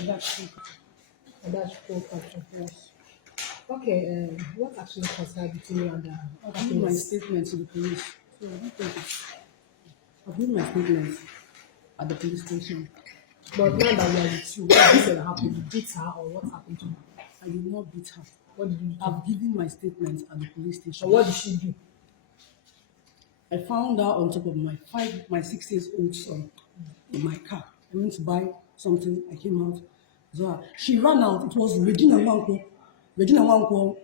Adachukwu Okafor, yes. Okay, what actually concerns between you and the other I've given my police? statement to the police. So I don't think I've given my statement at the police station. But now that we are with you, what did you say that happened? You beat her or what happened to her? I did not beat her. What did you do? I've given my statement at the police station. And what did she do? I found her on top of my 6 years old son in my car. I went to buy something. I came out. So she ran out. It was Regina Wanko,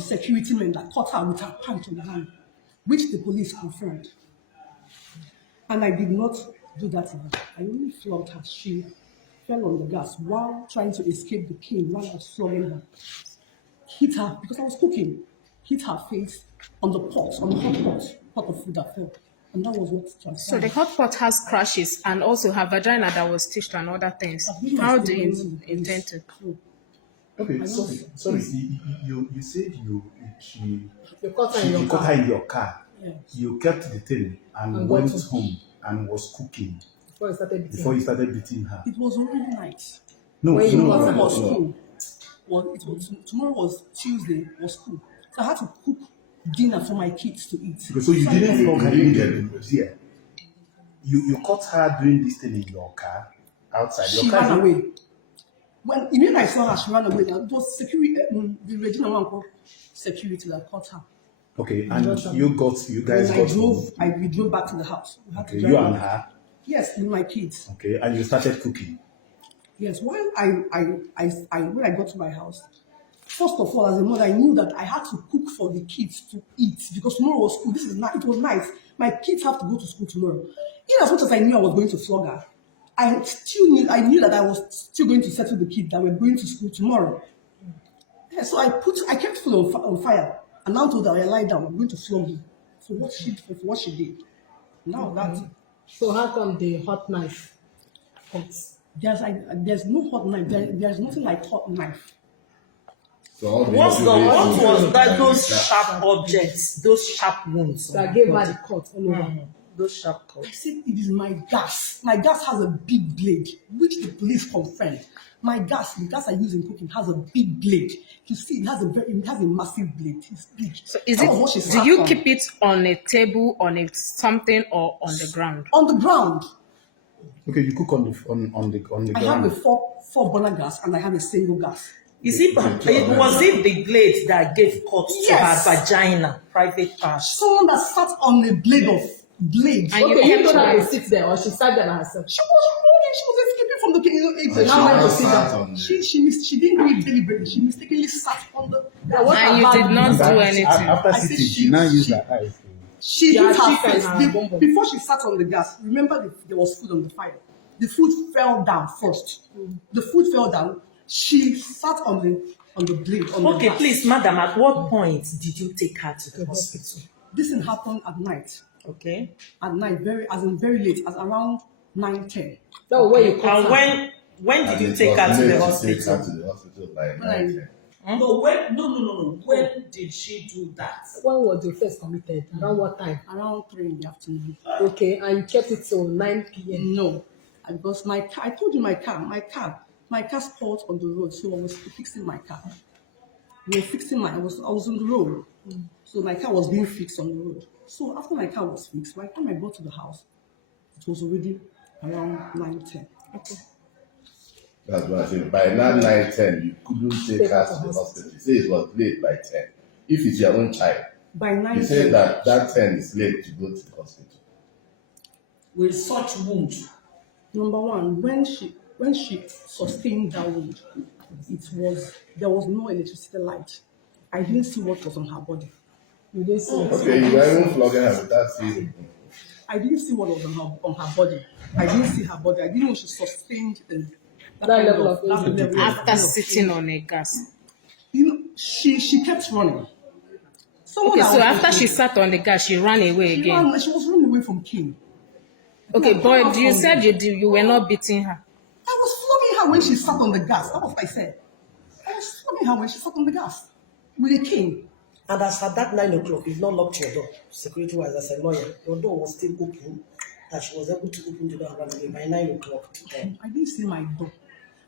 security men that caught her with her punch in the hand, which the police confirmed. And I did not do that to her. I only flogged her. She fell on the gas while trying to escape the cane while I was flogging her. Hit her because I was cooking. Hit her face on the pot, on the pot of food that fell. And that was what transpired. So the hot pot has crashes and also her vagina that was stitched and other things. How do you intend to? Okay, sorry. You said You caught her in your caught her car in your car. Yes. You kept the thing and And went got to- home and was cooking before you started beating before her. you started beating her. It was already night. No, When you Tomorrow got her. was school. Tomorrow was Tuesday, was school. So I had to cook dinner for my kids to eat. So you didn't flog her immediately. You caught her doing this thing in your car outside. She Your car ran away. When immediately I saw her, she ran away. It was security, the Regina Wanko security that caught her. Okay, and you guys When got we drove back to the house. We had to okay, drive you back. and her. Yes, with my kids. Okay, and you started cooking. Yes, while when I got to my house, first of all, as a mother, I knew that I had to cook for the kids to eat because tomorrow was school. It was night. My kids have to go to school tomorrow. In as much as I knew I was going to flog her, I knew that I was still going to settle the kids that were going to school tomorrow. Yeah, so I kept food on fire and now told her I lie down. I'm going to flog you for what she did. Now that. So how come the hot knife comes? There's no hot knife. There's nothing like hot knife. So what was that? Those sharp objects, those sharp wounds That gave her the cut all over. those sharp I cuts. said it is my gas. My gas has a big blade, which the police confirmed. The gas I use in cooking has a big blade. You see, it has a massive blade. It's big. So is That was what she it? Do sat you on. keep it on a table, on a something, or on the ground? On the ground? Okay, you cook on the I ground. have a four burner gas and I have a single gas. Was it the blade that gave cut Yes. to her vagina, private part? Someone that sat on a blade. And Okay, you kept told her to quiet. sit there or she sat there by herself. She was escaping from the So now when you sit sat down, she didn't do it deliberately. She mistakenly sat on the. what And you about did not you? do anything. After I said sitting, she- she now used she- her eyes. She Yeah, hit her chicken face and bum bum. before she sat on the gas. Remember, there was food on the fire. The food fell down first. The food fell down. She sat on the blade. On the Okay, gas. please, madam, at what point did you take her to the hospital? This thing happened at night. Okay. At night, very late, as around 9:10. That was where you caught And her. when did you take her to the Take her hospital? to the hospital by When I- 9:10. No, no. When did she do that? When was your first committed? Around what time? Around 3 in the afternoon. Okay, and you kept it till 9 p.m. No, because my car. I told you my car spoiled on the road, so I was fixing my car. We were fixing I was on the road, so my car was being fixed on the road. So after my car was fixed, by the time I got to the house, it was already around 9:10. Okay. That's what I said. By now 9:10, you couldn't take her to the hospital. You say it was late by 10. If it's your own child, By you say 9:10, that 10 is late to go to the hospital. With such wound. number one, when she sustained that wound, there was no electricity light. I didn't see what was on her body. You didn't see it. Okay, you were even flogging her without seeing. I didn't see what was on her body. I didn't see her body. I didn't know she sustained That level of that injury. level After of sitting on a gas. she kept running. Someone Okay, that so was after she with me, sat on the gas, she ran away again. she was running away from King. Okay, Yeah, but come you out said from you were not beating her. I was flogging her when she sat on the gas. That was what I said. I was flogging her when she sat on the gas with a cane. And as at that 9 o'clock, you've not locked your door, security wise, as a lawyer. Your door was still open, that she was able to open the door and run away by 9 o'clock. I didn't see my door.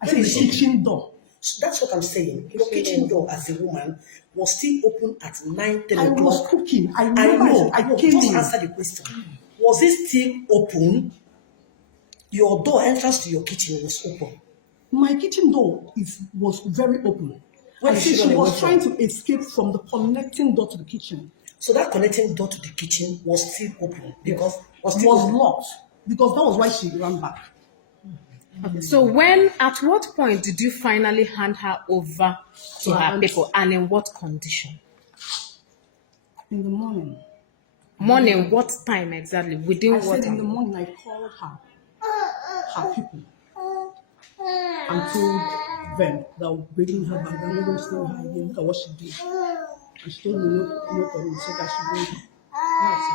I said the kitchen door. So that's what I'm saying. Your kitchen door as a woman was still open at 9, 10 I o'clock. was cooking. I I remember know. I came Just in. answer the question. Was it still open? Your door entrance to your kitchen was open. My kitchen door was very open. Where I did said she she run was away trying from? to escape from the connecting door to the kitchen. So that connecting door to the kitchen was still open because Was locked because that was why she ran back. So at what point did you finally hand her over to her people, and in what condition? In the morning. Morning, what time exactly? Within I what said in the hour? morning I called her people, and told them that I'm bringing her back. I'm not going to stay with her again. Look at what she did. And she told me no problem. So that she went. That's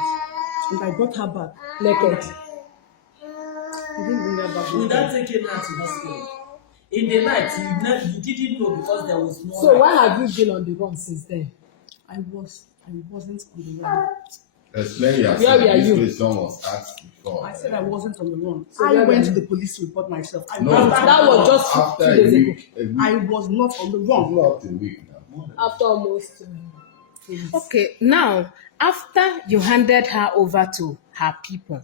it. And I brought her back naked. I didn't bring her back. Without taking her to hospital. In the night, you didn't know because there was no So light. why have you been on the run since then? I wasn't on the run. Explain yourself. Where were This you? question was asked before. I said I wasn't on the run. So I where went were to you? the police to report myself. No, That was just after 2 a days ago. week. I was not on the run. Not a week now. After almost 2 weeks. Okay, now, after you handed her over to her people,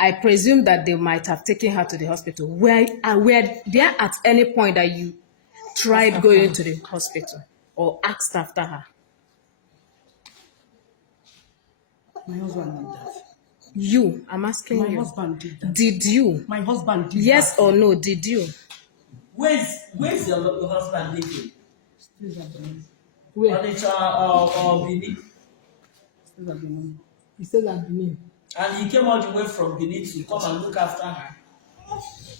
I presume that they might have taken her to the hospital. Were there at any point that you tried going to the hospital or asked after her? My husband did that. You, I'm asking My you. husband did that. Did you? My husband did Yes that. or no, did you? Where's your husband living? Please, I don't know. Where? Onitsha or Benin? Please, I don't know. He said that Benin. And he came all the way from Benin to come and look after her,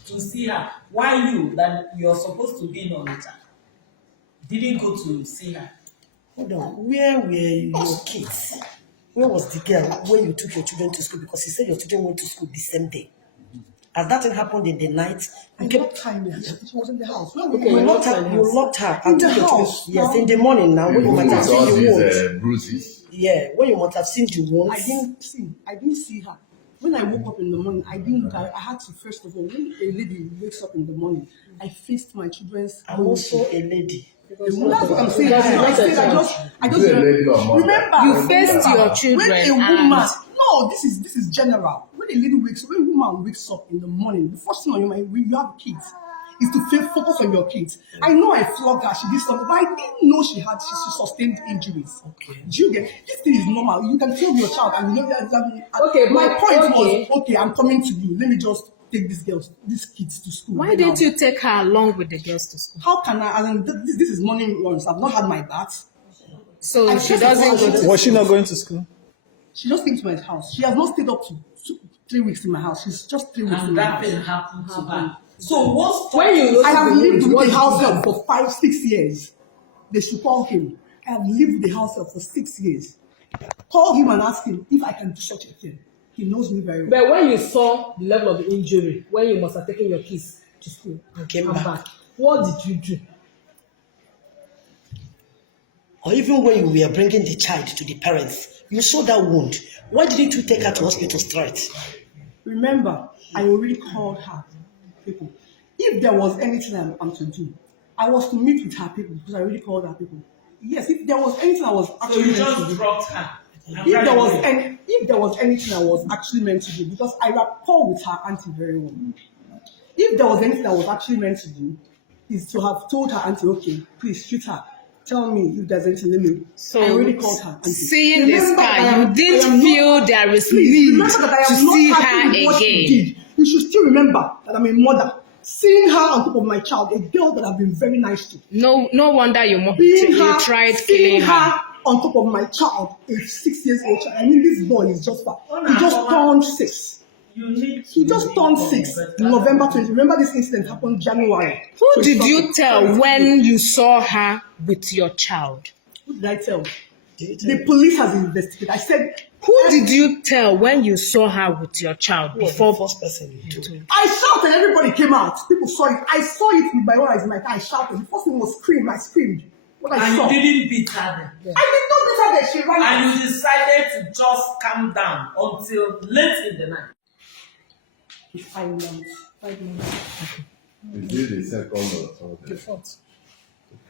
to see her. Why you, that you're supposed to be in Onitsha, didn't go to see her? hold on. Where were your kids? Where was the girl when you took your children to school? Because you said your children went to school the same day. As that thing happened in the night, I you kept locked her in the house. She was in the house. Okay, you you locked locked her. her You locked her In and the took your children. house. Yes, in the morning now when you might have With seen all the these wound. bruises. Yeah, when you might have seen the wounds. I didn't see her. When I woke up in the morning, I didn't look. I had to, first of all, when a lady wakes up in the morning, I faced my children's. I'm also a lady. That's what I'm saying. That's I not said, a I just You're a lady or mother? remember. You faced your children When a woman, and no, this is general. When a lady wakes up, when a woman wakes up in the morning, the first thing on your mind, when you have kids, is to focus on your kids. I know I flogged her, she did something, but I didn't know she sustained injuries. Okay. Do you get this thing is normal? You can flog your child, and you know that. Okay, my but- point okay. was, okay, I'm coming to you. Let me just take these kids to school. why right didn't now. you take her along with the girls to school? How can I? As in, this is morning runs. I've not had my bath. So I she just- doesn't go to Was she not going to school? She just came to my house. She has not stayed up to 3 weeks in my house. She's just 3 weeks in And my that house. thing happened to her. So what's When you I have lived what with the did house you help for 5-6 years. They should call him. I have lived with the house help for 6 years. Call him and ask him if I can do such a thing. He knows me very well. But when you saw the level of the injury, when you must have taken your kids to school and Came come back. what did you do? Or even when you were bringing the child to the parents, you saw that wound. Why didn't you take her to hospital straight? Remember, I already called her people. If there was anything I'm to do, I was to meet with her people because I already called her people. Yes, if there was anything I was So actually you meant to just do. dropped her. and If ran there was away. anything I was actually meant to do, because I rapport with her auntie very well. If there was anything I was actually meant to do, is to have told her auntie, okay, please shoot her. Tell me if there's anything. Let me. So, I already called her auntie. seeing this Remember car, that I you am didn't feel not, there is please, need remember that I to am not see happy her with what she again. did. You should still remember that I'm a mother. Seeing her on top of my child, a girl that I've been very nice to. No wonder you tried seeing killing her. on top of my child, a 6 years old child. I mean, this boy is just fat. He just turned 6. You need He to just be turned more 6 better. in November 20. Remember this incident happened January. Who did 22nd. you tell when you saw her with your child? Who did I tell? The police has investigated. I said, Who did you tell when you saw her with your child Who was before? the first person you told? I shouted, everybody came out. People saw it. I saw it with my own eyes in my car. I shouted. The first thing was scream. I screamed. What I And saw. you didn't beat her then. I did not beat her that she ran out. And you decided to just calm down until late in the night. 5 months. 5 months. Is it the second or third? The fourth.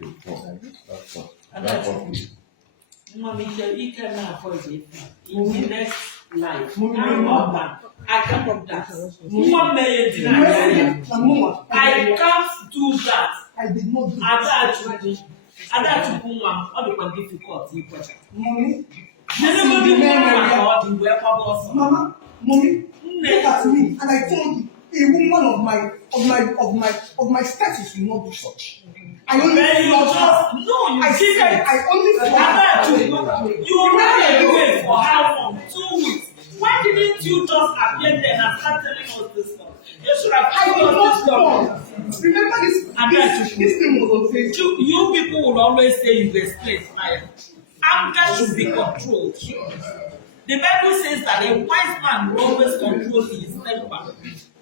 Okay, four. That's four. And That's that's four. Mommy, you can afford it. In the next life, I'm up that. I can't up that. Mama may deny. I can't do that. I did not do Adachukwu mom, all the difficult you question. Mommy, Mama, mommy, look at me, and I told you, a woman of my status will not do such. I only I only you ran away for how long? 2 weeks. Why didn't you just appear there and start telling us this stuff? You should have told us this stuff. Remember this thing was on Facebook. You people will always say you explain fire. Anger should be controlled. The Bible says that a wise man will always control his temper.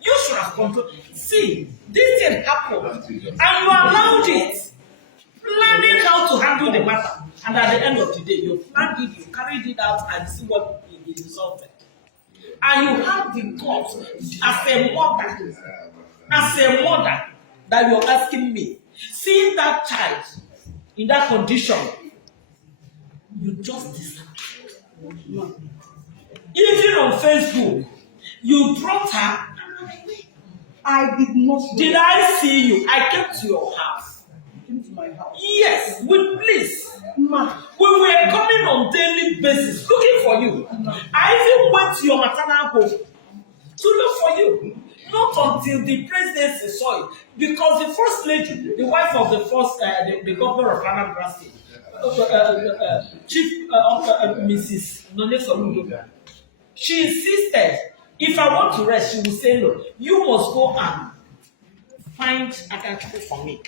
You should have controlled. See, this thing happened, and you allowed it, planning how to handle the matter. And at the end of the day, you planned it, you carried it out, and see what it resulted. And you have the guts as a mother, that you're asking me, seeing that child in that condition, you just disappeared. Even on Facebook, you dropped her. I did not. Did I see you? I came to your house. You came to my house. Yes, with bliss. Ma. We were coming on daily basis looking for you. I even went to your maternal home to look for you. Not until the presidency saw it, because the first lady, the wife of the first, the governor of Anambra State, Chief Mrs. Soludo, she insisted, if I want to rest, she will say no. You must go and find Adachukwu for me.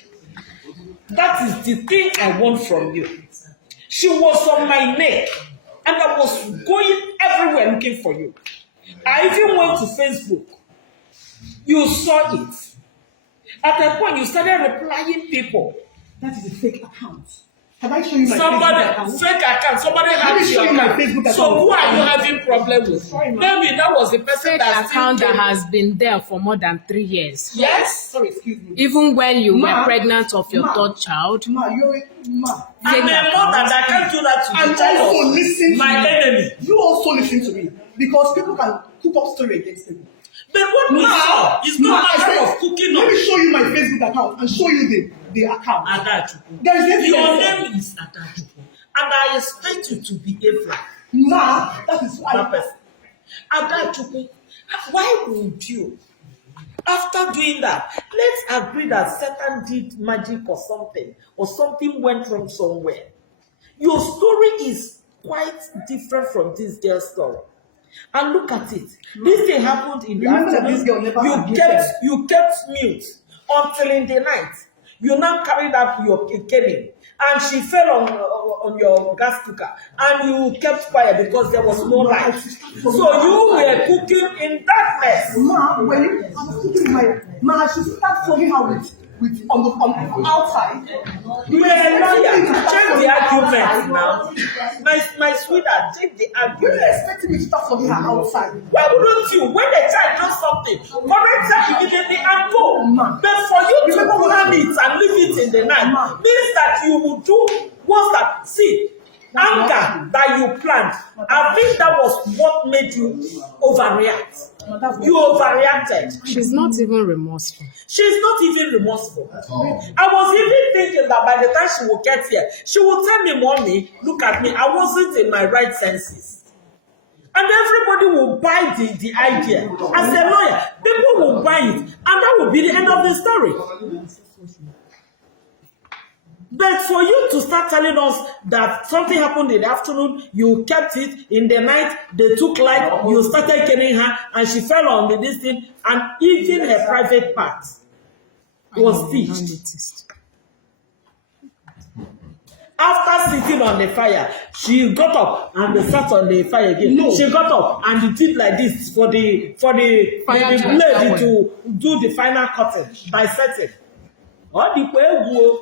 That is the thing I want from you. She was on my neck, and I was going everywhere looking for you. I even went to Facebook. You saw it. At a point, you started replying people. That is a fake account. Have I shown you my Somebody, Facebook account? fake account. Somebody has your account. So who are you having problem with? Maybe that was the person Fake that account that has been there for more than 3 years. Yes. Sorry, excuse me. Even when you Ma, were pregnant of your ma, third child. Ma, you're ma. I'm a mother that can't do that to And the child also of listen to my me. enemy. You also listen to me, because people can cook up story against me. But what we saw is not a matter of cooking Let up. me show you my Facebook account and show you the account. Adachukwu. There is Your evidence. name is Adachukwu, and I expect you to behave like Ma, that is that why. person. Adachukwu, why would you? After doing that, let's agree that Satan did magic or something went wrong somewhere. Your story is quite different from this girl's story. And look at it. This thing happened in the Remember that afternoon. this girl never admitted. You kept mute until in the night. You now carried up your cane, and she fell on your gas cooker, and you kept quiet because there was no light. So you were cooking in darkness. Ma, when you, I was cooking ma, she started flogging her with on the outside. You were change the argument now. My sweetheart, change the You were argument. expecting me to start flogging her outside. Why wouldn't you? When the child does something, correct her immediately and go. Ma. But for you to Remember what plan it and leave it in the night Ma. means that you will do what's that? See, anger that you planned. I think that was what made you overreact. You overreacted. She's not even remorseful. She's not even remorseful. I was even thinking that by the time she will get here, she will tell me, Mommy, look at me, I wasn't in my right senses. And everybody will buy the idea. As a lawyer, people will buy it. And that will be the end of the story. But for you to start telling us that something happened in the afternoon, you kept it in the night, they took light, you started killing her, and she fell on this thing, and even her private part was stitched. After sitting on the fire, she got up and they sat on the fire again. No. She got up and did like this for the blade to do the final cutting by setting. All the way.